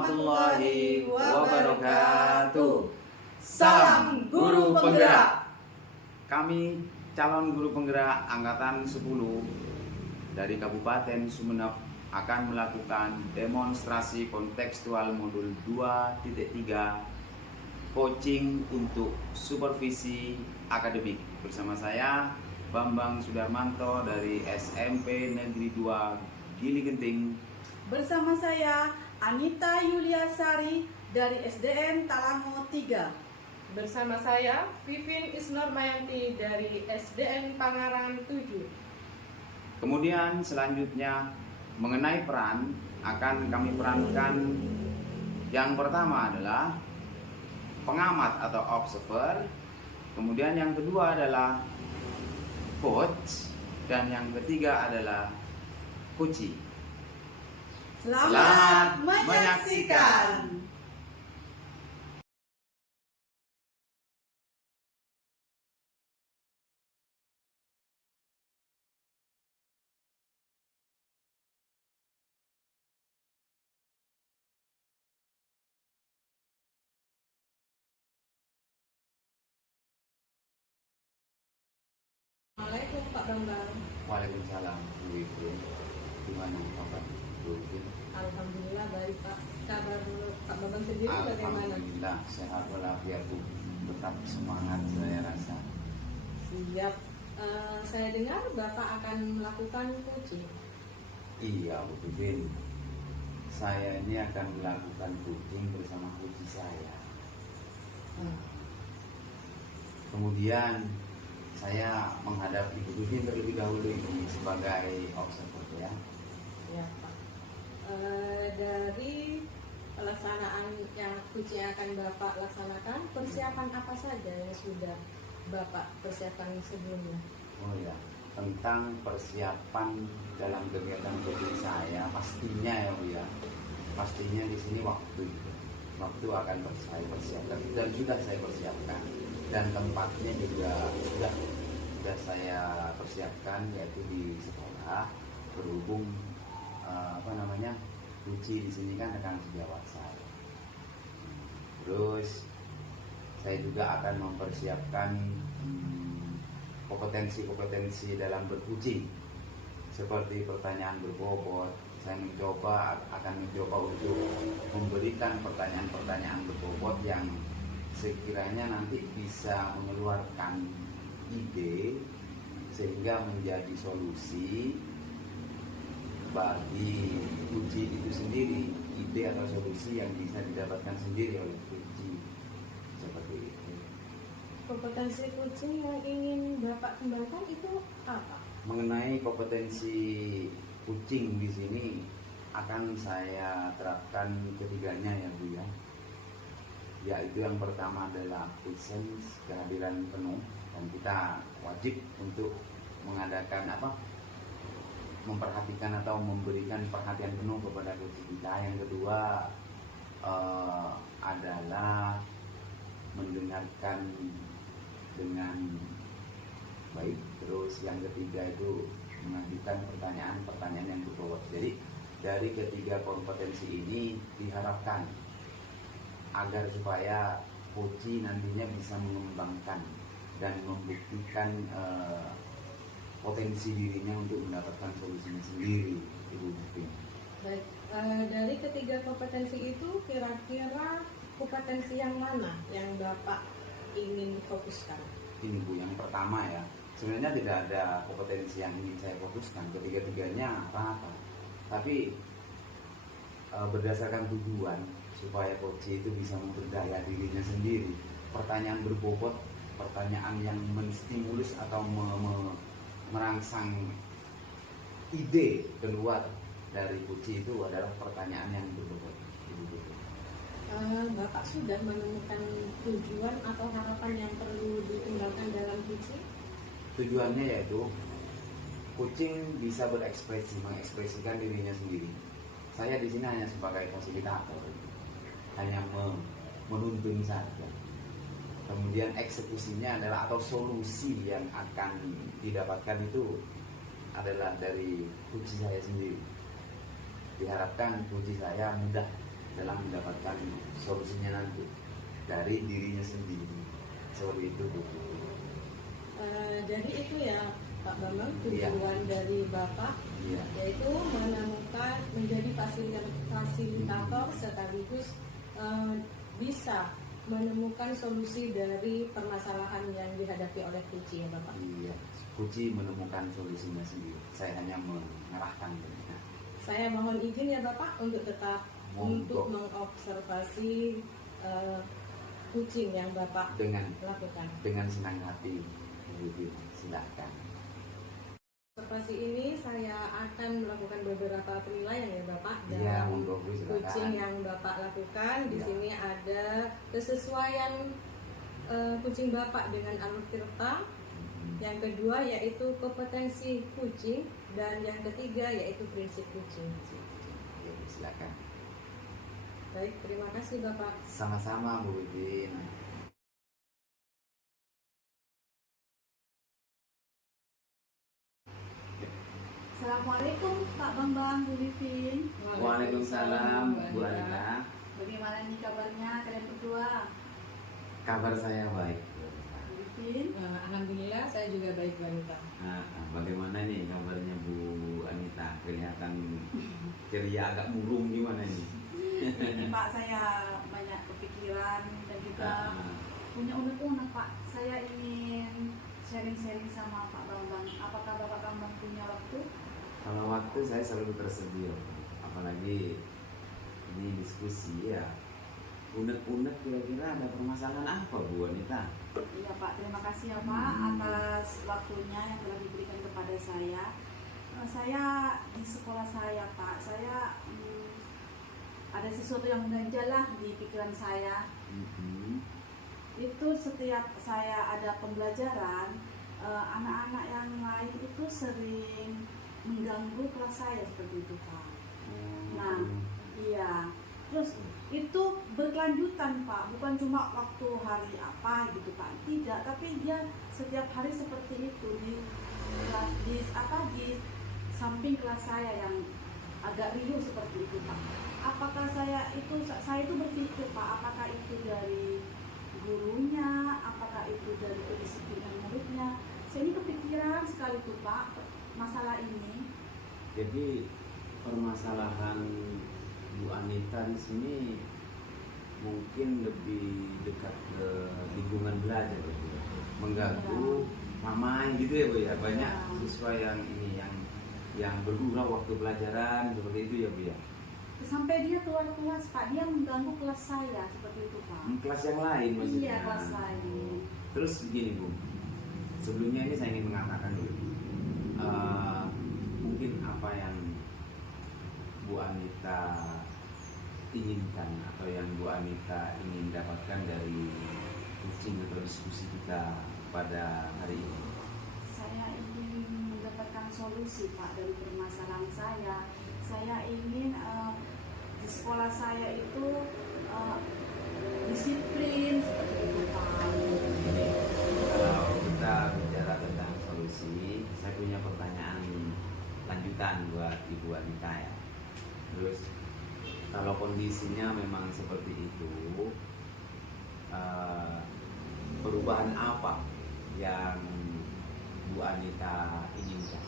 warahmatullahi wabarakatuh. Salam Guru Penggerak. Kami calon guru penggerak angkatan 10 dari Kabupaten Sumeneb akan melakukan demonstrasi kontekstual modul 2.3 coaching untuk supervisi akademik bersama saya Bambang Sudarmanto dari SMP Negeri 2 Gili Genting. Bersama saya Anita Yuliasari dari SDN Talango 3. Bersama saya Vivin Isnormayanti dari SDN Pangaran 7. Kemudian selanjutnya mengenai peran akan kami perankan. Yang pertama adalah pengamat atau observer, kemudian yang kedua adalah coach, dan yang ketiga adalah coachee. Selamat menyaksikan. Assalamualaikum Pak Bambang. Waalaikumsalam. Itu gimana kabar? Alhamdulillah baik Pak. Kabar Pak Bambang sendiri bagaimana? Alhamdulillah sehat walafiat Bu. Tetap semangat saya rasa. Siap. Saya dengar Bapak akan melakukan coaching. Iya Bu Vivin. Saya ini akan melakukan coaching bersama coachee saya. Kemudian saya menghadap Ibu Vivin terlebih dahulu ini sebagai observer ya. Ya Pak. Dari pelaksanaan yang coaching akan Bapak laksanakan, persiapan apa saja yang sudah Bapak persiapkan sebelumnya? Oh ya, tentang persiapan dalam kegiatan coaching saya pastinya ya Bu ya. Pastinya di sini waktu akan saya persiapkan dan sudah saya persiapkan, dan tempatnya juga sudah saya persiapkan, yaitu di sekolah. Berhubung coaching di sini kan akan sejawat saya. Terus saya juga akan mempersiapkan kompetensi dalam bercoaching, seperti pertanyaan berbobot. Saya akan mencoba untuk memberikan pertanyaan-pertanyaan berbobot yang sekiranya nanti bisa mengeluarkan ide sehingga menjadi solusi bagi coaching itu sendiri, ide atau solusi yang bisa didapatkan sendiri oleh coaching, seperti itu. Kompetensi coaching yang ingin Bapak kembangkan itu apa? Mengenai kompetensi coaching di sini akan saya terapkan ketiganya ya Bu ya. Yaitu yang pertama adalah presence, kehadiran penuh, dan kita wajib untuk mengadakan memperhatikan atau memberikan perhatian penuh kepada coaching kita. Yang kedua adalah mendengarkan dengan baik. Terus yang ketiga itu mengajukan pertanyaan-pertanyaan yang berbobot. Jadi dari ketiga kompetensi ini diharapkan agar supaya coaching nantinya bisa mengembangkan dan membuktikan potensi dirinya untuk mendapatkan solusinya sendiri, Ibu Vivin. Baik, dari ketiga kompetensi itu kira-kira kompetensi yang mana yang Bapak ingin fokuskan? Ini Bu, yang pertama ya, sebenarnya tidak ada kompetensi yang ingin saya fokuskan, ketiga-tiganya rata. Tapi berdasarkan tujuan supaya coaching itu bisa memperdaya dirinya sendiri. Pertanyaan berbobot, pertanyaan yang menstimulus atau merangsang ide keluar dari coaching itu adalah pertanyaan yang berbobot. Bapak sudah menemukan tujuan atau harapan yang perlu ditinggalkan dalam coaching? Tujuannya yaitu coaching bisa mengekspresikan dirinya sendiri. Saya di sini hanya sebagai fasilitator, hanya menuntun saja. Kemudian eksekusinya adalah atau solusi yang akan didapatkan itu adalah dari coaching saya sendiri. Diharapkan coaching saya mudah dalam mendapatkan solusinya nanti dari dirinya sendiri. Seperti itu Bu. Jadi itu ya Pak Bambang, Iya. tujuan dari Bapak Iya. yaitu menemukan menjadi fasilitator sekaligus bisa menemukan solusi dari permasalahan yang dihadapi oleh kucing ya Bapak. Iya. Kuci menemukan solusinya sendiri. Saya hanya mengarahkan. Saya mohon izin ya Bapak untuk tetap Monggo. untuk mengobservasi kucing yang Bapak Dengan lakukan. senang hati. Bu, silakan. Observasi ini saya akan melakukan beberapa penilaian ya Bapak Iya, dalam monggo Bu, silakan. kucing yang Bapak lakukan. Di Iya. sini ada kesesuaian kucing Bapak dengan alur tirta. Yang kedua yaitu kompetensi kucing dan yang ketiga yaitu prinsip kucing. Ya, Bu, silakan. Baik, terima kasih Bapak. Sama-sama Bu Wipin. Assalamualaikum Pak Bambang, Bu Livin. Waalaikumsalam Bu Alina. Bagaimana nih kabarnya kalian berdua? Kabar saya baik. Bu Livin, Alhamdulillah saya juga baik wanita. Bagaimana nih kabarnya Bu Anita? Kelihatan ceria, agak murung gimana nih? ini Pak saya banyak kepikiran dan juga punya unek-unek Pak. Saya ingin sharing-sharing sama Pak Bambang. Apakah Bapak Bambang punya waktu? Kalau waktu saya selalu tersedia, apalagi ini diskusi ya. Unek-unek kira-kira ada permasalahan apa Bu Anita? Iya Pak, terima kasih ya Pak atas waktunya yang telah diberikan kepada saya. Saya di sekolah saya Pak, saya ada sesuatu yang mengganjal lah di pikiran saya. Itu setiap saya ada pembelajaran, anak-anak yang lain itu sering mengganggu kelas saya seperti itu Pak. Nah, iya. Terus itu berkelanjutan Pak, bukan cuma waktu hari apa gitu Pak. Tidak, tapi dia setiap hari seperti itu di samping kelas saya yang agak riuh seperti itu Pak. Apakah saya itu berpikir Pak, apakah itu dari gurunya, apakah itu dari kedisiplinan muridnya? Saya ini kepikiran sekali tuh Pak masalah ini. Jadi permasalahan Bu Anita di sini mungkin lebih dekat ke lingkungan belajar, gitu ya. Mengganggu ramai gitu ya Bu ya. Banyak siswa yang ini yang bergurau waktu pelajaran seperti itu ya Bu ya. Sampai dia keluar kelas Pak, dia mengganggu kelas saya seperti itu Pak. Kelas yang lain maksudnya. Iya, kelas lain. Terus begini Bu, sebelumnya ini saya ingin mengatakan dulu, mungkin apa yang Bu Anita inginkan atau yang Bu Anita ingin dapatkan dari kucing atau diskusi kita pada hari ini. Saya ingin mendapatkan solusi Pak dari permasalahan saya. Saya ingin di sekolah saya itu disiplin seperti itu Pak. Kalau kita bicara tentang solusi, saya punya pertanyaan lanjutan buat Ibu Anita ya. Terus kalau kondisinya memang seperti itu, perubahan apa yang Bu Anita inginkan?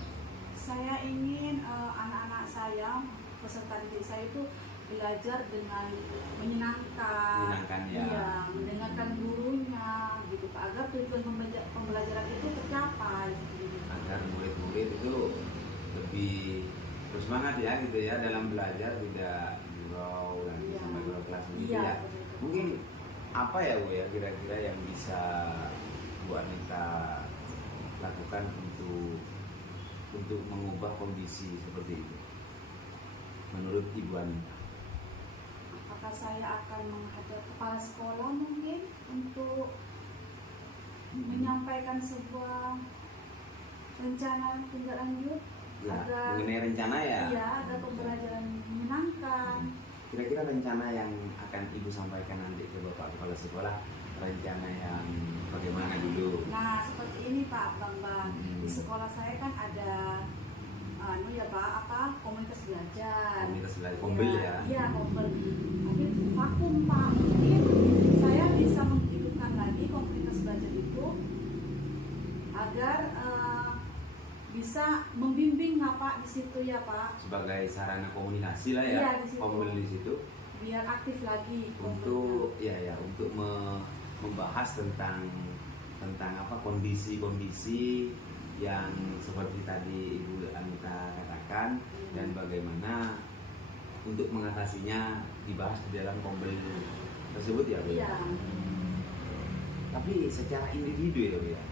Saya ingin anak-anak saya, peserta didik saya itu belajar dengan menyenangkan, Ya. iya, mendengarkan gurunya, gitu Pak, agar tujuan pembelajaran itu tercapai. Gitu. Agar murid-murid itu lebih bersemangat ya gitu ya dalam belajar, tidak gurau dan Iya. sampai gurau kelas gitu Iya, ya. betul. Mungkin apa ya Bu ya kira-kira yang bisa Bu Anita lakukan untuk mengubah kondisi seperti itu menurut Ibu Anita? Apakah saya akan menghadap kepala sekolah mungkin untuk menyampaikan sebuah rencana tindak lanjut Ya, agar mengenai rencana ya. iya, agar pembelajaran menyenangkan. Kira-kira rencana yang akan Ibu sampaikan nanti ke Bapak Kepala Sekolah, rencana yang bagaimana dulu? Nah, seperti ini Pak Bambang. Di sekolah saya kan ada komunitas belajar. Komunitas belajar, kombel ya? Iya, kombel. Tapi ya Pak. sebagai sarana komunikasi lah ya, Iya, di situ. Kombel di situ Biar aktif lagi untuk untuk membahas tentang apa kondisi-kondisi yang seperti tadi Ibu Anita katakan dan bagaimana untuk mengatasinya dibahas di dalam Kombel tersebut ya Bu. Iya. Tapi secara individu ya Bu ya,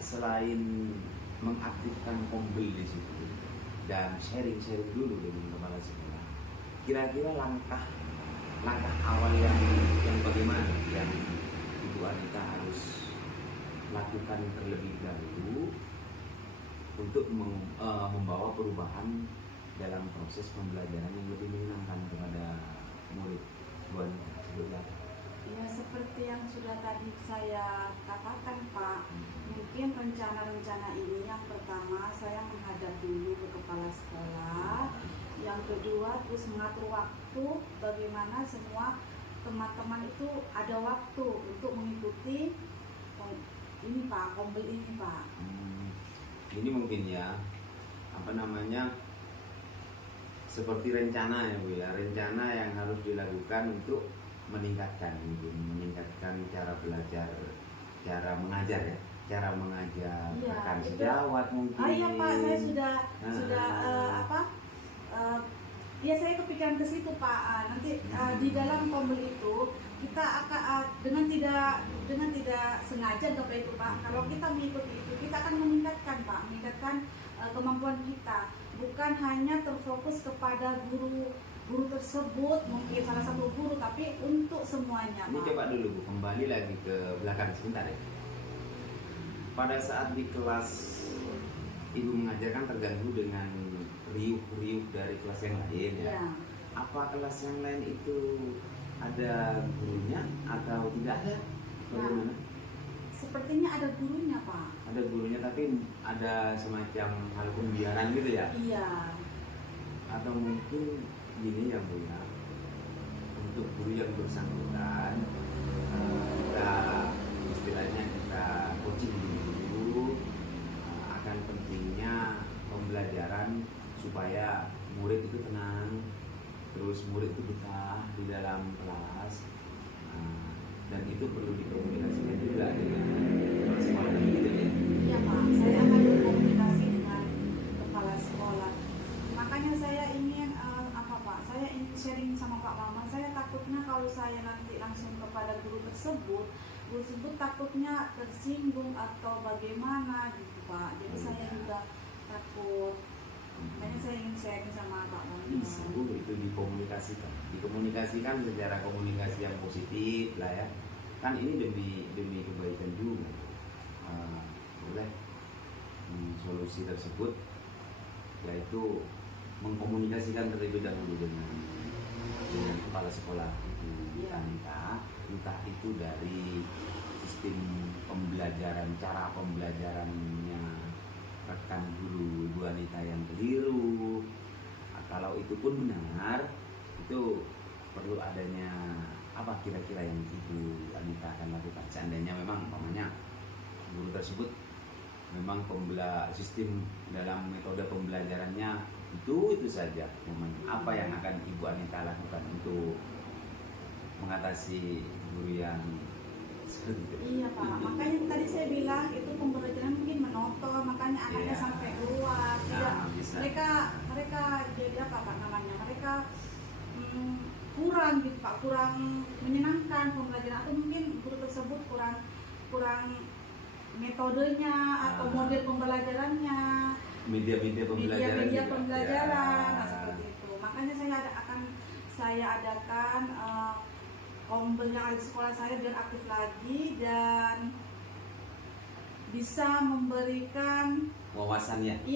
selain mengaktifkan Kombel di situ dan sharing-sharing dulu dengan kepala sekolah, kira-kira langkah awal yang bagaimana yang Ibu Anita harus lakukan terlebih dahulu untuk membawa perubahan dalam proses pembelajaran yang lebih menyenangkan kepada murid Bu Anita seperti apa? Ya seperti yang sudah tadi saya katakan Pak, mungkin rencana-rencana ini yang pertama saya menghadap dulu ke kepala sekolah, yang kedua terus mengatur waktu bagaimana semua teman-teman itu ada waktu untuk mengikuti ini Pak, Kombel ini Pak. Ini mungkin ya seperti rencana ya Bu ya, rencana yang harus dilakukan untuk meningkatkan cara belajar, cara mengajar ya, cara mengajar Iya, rekan itu. sejawat mungkin. Iya Pak, saya sudah ya saya kepikiran ke situ Pak. Nanti di dalam Kombel itu kita akan dengan tidak sengaja apa itu Pak. Kalau kita mengikuti itu kita akan meningkatkan Pak, kemampuan kita. Bukan hanya terfokus kepada guru tersebut, mungkin salah satu guru, tapi untuk semuanya Ini Pak. coba dulu Bu, kembali lagi ke belakang sebentar ya. Pada saat di kelas Ibu mengajarkan terganggu dengan riuh dari kelas yang lain ya. Ya. Apa kelas yang lain itu ada gurunya atau tidak ada? Bagaimana? Sepertinya ada gurunya Pak. Ada gurunya tapi ada semacam hal pembiaran gitu ya? Iya. Atau mungkin gini ya Bu ya, untuk guru yang bersangkutan kita istilahnya kita coaching dulu akan pentingnya pembelajaran supaya murid itu tenang, terus murid itu betah di dalam kelas, dan itu perlu dikomunikasikan juga dengan kepala sekolah gitu ya. Iya Pak, saya akan berkomunikasi dengan kepala sekolah. Makanya saya ingin saya ingin sharing sama Pak Maman. Saya takutnya kalau saya nanti langsung kepada guru tersebut takutnya tersinggung atau bagaimana gitu Pak. Jadi saya juga takut. Makanya saya ingin sharing sama Pak Maman. Bisa Bu, itu dikomunikasikan secara komunikasi yang positif lah ya. Kan ini demi kebaikan juga. Boleh solusi tersebut yaitu mengkomunikasikan terlebih dahulu dengan kepala sekolah Ibu Anita, entah itu dari sistem pembelajaran, cara pembelajarannya rekan guru Ibu Anita yang keliru. Kalau itu pun benar, itu perlu adanya apa kira-kira yang Ibu Anita akan lakukan seandainya memang umpamanya guru tersebut memang sistem dalam metode pembelajarannya itu saja. Apa yang akan Ibu Anita lakukan untuk mengatasi guru yang seperti itu? Iya Pak, makanya tadi saya bilang itu pembelajaran mungkin menonton, makanya anaknya sampai keluar. Mereka jadi apa Pak namanya? Mereka kurang gitu Pak, kurang menyenangkan pembelajaran, atau mungkin guru tersebut kurang metodenya atau model pembelajarannya, media pembelajaran, seperti itu. Makanya saya adakan Kombel yang ada di sekolah saya biar aktif lagi dan bisa memberikan wawasan yang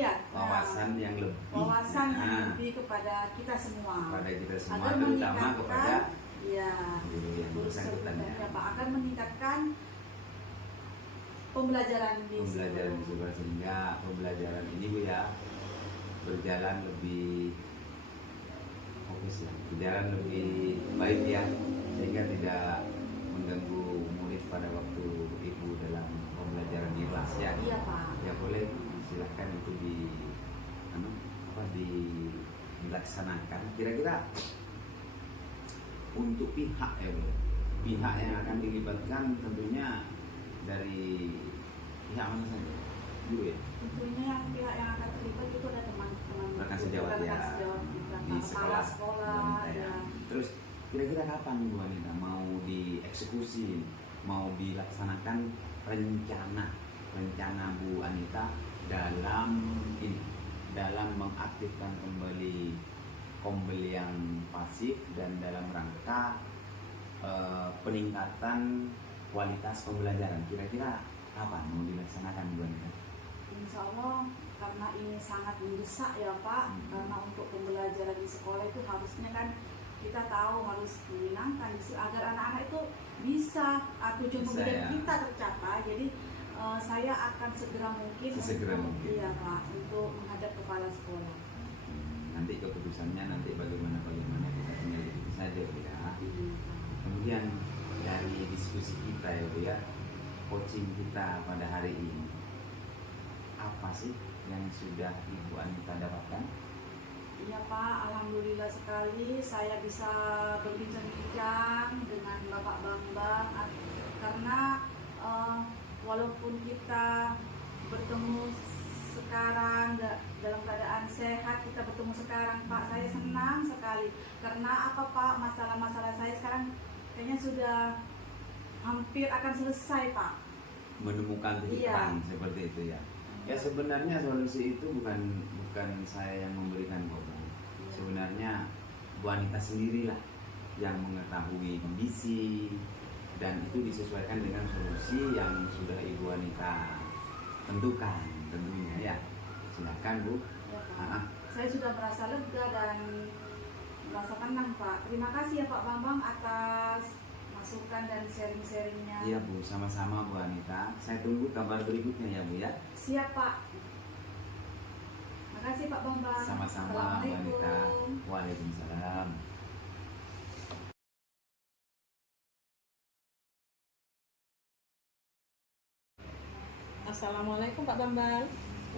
lebih kepada kita semua, agar terutama kepada guru yang bersangkutan ya Pak, agar meningkatkan pembelajaran di sekolah sehingga pembelajaran ini Bu ya berjalan lebih fokus ya, berjalan lebih baik ya, sehingga tidak mengganggu murid pada waktu Ibu dalam pembelajaran di kelas ya. Iya Pak. Ya boleh silahkan itu dilaksanakan. Kira-kira untuk pihak ya Bu, pihak yang akan dilibatkan tentunya dari pihak mana saja dulu ya? Tentunya yang pihak yang akan terlibat itu ada teman-teman Rekan sejawat ya, kita, di kepala sekolah sekolah wanita ya. ya. Terus kira-kira kapan Bu Anita mau dieksekusi, mau dilaksanakan rencana Bu Anita dalam mengaktifkan kembali pembelian pasif dan dalam rangka peningkatan kualitas pembelajaran? Kira-kira kapan mau dilaksanakan Bu Anita? Insya Allah karena ini sangat mendesak ya Pak, karena untuk pembelajaran di sekolah itu harusnya kan kita tahu harus menyenangkan agar anak-anak itu bisa tujuan Bisa, pembelajaran ya. kita tercapai. Jadi saya akan segera mungkin Sesegera mungkin. iya Pak, untuk menghadap kepala sekolah. Nanti keputusannya bagaimana kita tinggal ikuti saja Bu ya. Kemudian dari diskusi kita ya Bu ya, coaching kita pada hari ini, apa sih yang sudah Ibu Anita dapatkan? Iya Pak, alhamdulillah sekali saya bisa berbincang-bincang dengan Bapak Bambang karena walaupun kita bertemu sekarang dalam keadaan sehat, kita bertemu sekarang Pak, saya senang sekali karena apa Pak, masalah-masalah saya sekarang kayaknya sudah hampir akan selesai Pak. Menemukan titik Iya. terang seperti itu ya. Ya sebenarnya solusi itu bukan saya yang memberikan kok Bu. Sebenarnya Bu Anita sendirilah yang mengetahui kondisi dan itu disesuaikan dengan solusi yang sudah Ibu Anita tentukan tentunya ya. Silakan Bu. Ya, Pak. Ah, Saya sudah merasa lega dan merasa tenang Pak. Terima kasih ya Pak Bambang atas masukan dan sharing-sharingnya. Iya Bu, sama-sama Bu Anita. Saya tunggu kabar berikutnya ya Bu ya. Siap Pak. Makasih Pak Bambang. Sama-sama Bu Anita. Assalamualaikum. Waalaikumsalam. Assalamualaikum Pak Bambang.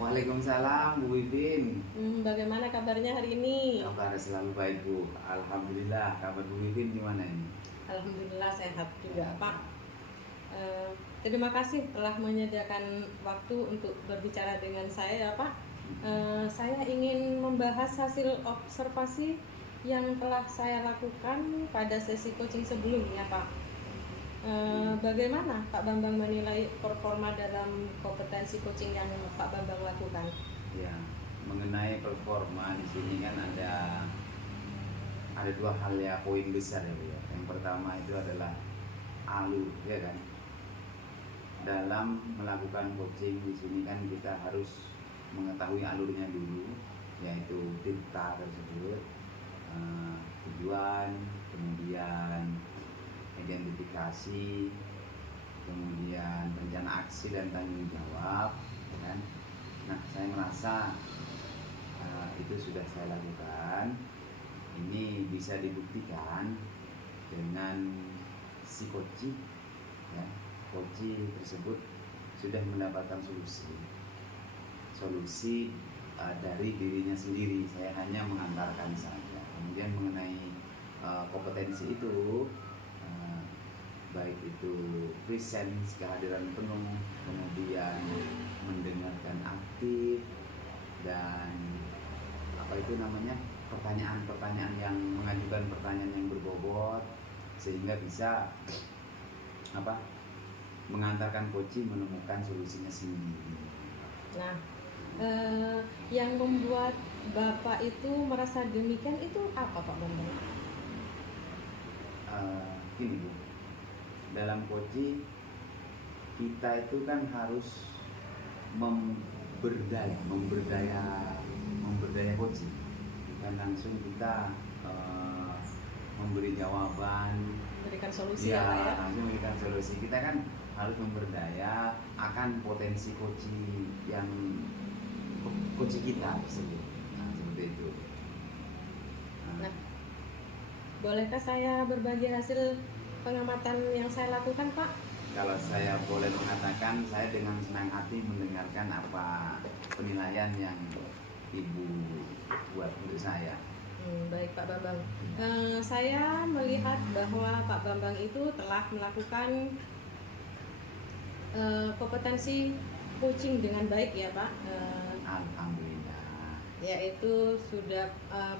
Waalaikumsalam Bu Wipin. Bagaimana kabarnya hari ini? Kabar selalu baik Bu. Alhamdulillah. Kabar Bu Wipin gimana ini? Alhamdulillah sehat juga Pak. Terima kasih telah menyediakan waktu untuk berbicara dengan saya ya Pak. Saya ingin membahas hasil observasi yang telah saya lakukan pada sesi coaching sebelumnya Pak. Bagaimana Pak Bambang menilai performa dalam kompetensi coaching yang Pak Bambang lakukan? Ya, mengenai performa di sini kan ada dua hal ya, poin besar ya Bu ya. Yang pertama itu adalah alur ya kan. Dalam melakukan coaching di sini kan kita harus mengetahui alurnya dulu, yaitu tirta tersebut, tujuan, kemudian identifikasi, kemudian rencana aksi dan tanggung jawab, ya kan? Nah, saya merasa itu sudah saya lakukan. Ini bisa dibuktikan dengan si coaching, ya, coaching tersebut sudah mendapatkan solusi dari dirinya sendiri. Saya hanya mengantarkan saja. Kemudian mengenai kompetensi itu, baik itu presence, kehadiran penuh, kemudian mendengarkan aktif, dan pertanyaan-pertanyaan yang mengajukan pertanyaan yang berbobot sehingga bisa mengantarkan coaching menemukan solusinya sendiri. Nah, yang membuat Bapak itu merasa demikian itu apa Pak Bambang? Gini Bu, dalam coaching kita itu kan harus memberdaya coaching, bukan langsung kita memberi jawaban, Berikan solusi ya Pak ya? langsung memberikan solusi. Kita kan harus memberdaya akan potensi coaching kita tersebut. Nah, seperti itu. Nah, bolehkah saya berbagi hasil pengamatan yang saya lakukan Pak? kalau saya boleh mengatakan, saya dengan senang hati mendengarkan apa penilaian yang Ibu buat untuk saya. Baik Pak Bambang, saya melihat bahwa Pak Bambang itu telah melakukan kompetensi coaching dengan baik ya Pak. Alhamdulillah. Yaitu sudah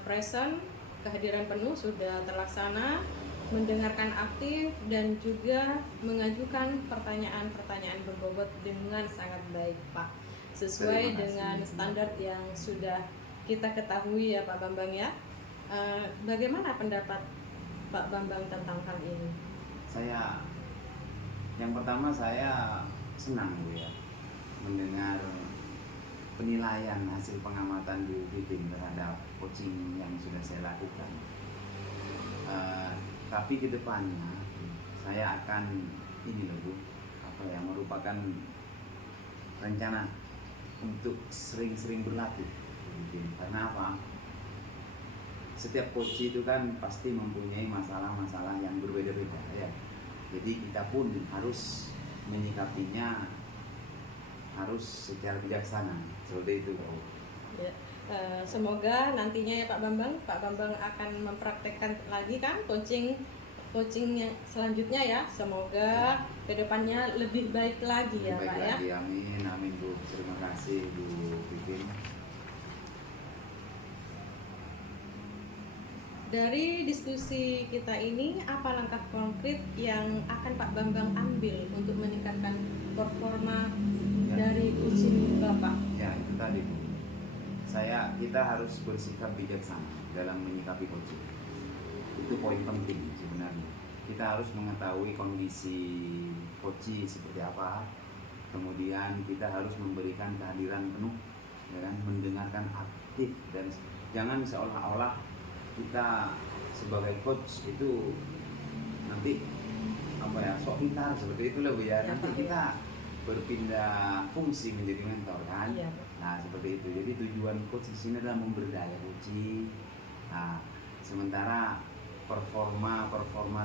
present, kehadiran penuh sudah terlaksana, mendengarkan aktif dan juga mengajukan pertanyaan-pertanyaan berbobot dengan sangat baik Pak, sesuai Terima kasih. dengan standar yang sudah kita ketahui ya Pak Bambang ya. Bagaimana pendapat Pak Bambang tentang hal ini? Yang pertama saya senang Bu ya mendengar penilaian hasil pengamatan Bu Vivin terhadap coaching yang sudah saya lakukan. Tapi ke depannya saya akan ini loh Bu, merupakan rencana untuk sering-sering berlatih. Karena apa? Setiap coach itu kan pasti mempunyai masalah-masalah yang berbeda-beda ya. Jadi kita pun harus menyikapinya harus secara bijaksana seperti itu. Ya, semoga nantinya ya Pak Bambang akan mempraktekkan lagi kan coaching yang selanjutnya ya. Semoga kedepannya lebih baik lagi ya Baik Pak lagi, ya. amin, amin Bu. Terima kasih Bu Vivin. Dari diskusi kita ini, apa langkah konkret yang akan Pak Bambang ambil untuk meningkatkan performa dari coaching Bapak? Ya itu tadi Bu. Kita harus bersikap bijaksana dalam menyikapi coaching. Itu poin penting sebenarnya. Kita harus mengetahui kondisi coaching seperti apa. Kemudian kita harus memberikan kehadiran penuh, ya kan? Mendengarkan aktif dan jangan seolah-olah kita sebagai coach itu nanti sok pintar seperti itu loh Bu ya. Nanti kita berpindah fungsi menjadi mentor kan. Iya. Nah seperti itu. Jadi tujuan coach di sini adalah memberdaya coaching. Nah sementara performa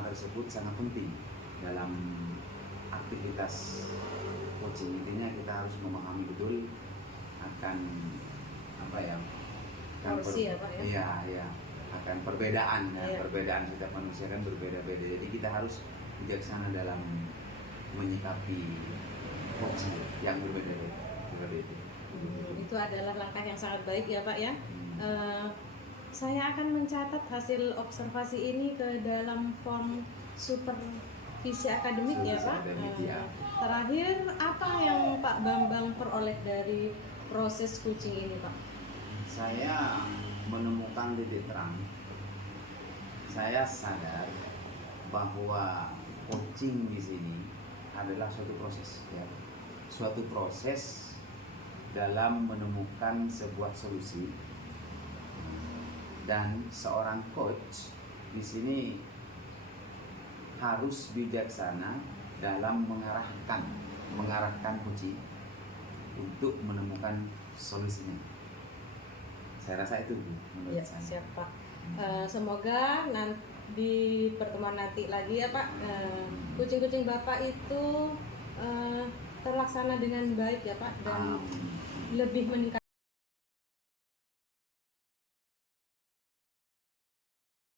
tersebut sangat penting dalam aktivitas coaching. Intinya kita harus memahami betul akan Porsi ya Pak ya. Iya, akan perbedaan ya. Iya. Perbedaan setiap manusia kan berbeda-beda. Jadi kita harus bijaksana dalam menyikapi coaching yang berbeda-beda seperti itu. Itu adalah langkah yang sangat baik ya Pak ya. Saya akan mencatat hasil observasi ini ke dalam form supervisi akademik ya Pak. Ya. Terakhir, apa yang Pak Bambang peroleh dari proses coaching ini Pak? Saya menemukan titik terang. Saya sadar bahwa coaching di sini adalah suatu proses ya. Suatu proses dalam menemukan sebuah solusi. Dan seorang coach di sini harus bijaksana dalam mengarahkan coaching untuk menemukan solusinya. Saya rasa itu menurut Ya, saya. siap Pak. Semoga di pertemuan nanti lagi ya Pak, coaching Bapak itu terlaksana dengan baik ya Pak dan lebih meningkat